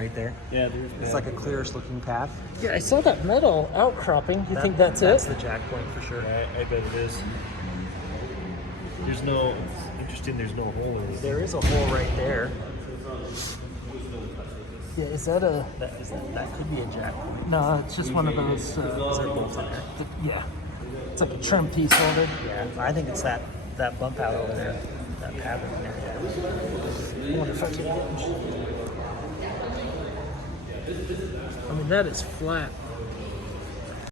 Right there. Yeah, there's. It's like a clearish looking path. Yeah, I saw that metal outcropping. You think that's That's it? the jack point for sure. I bet it is. There's no. It's interesting. There's no hole in it. There is a hole right there. Yeah, is that a... That could be a jack point. No, it's just one of those... Is there bolts in there? yeah. It's like a trim piece welded. Yeah, I think it's that bump out over there, that pattern there. I wonder if I can get... I mean, that is flat.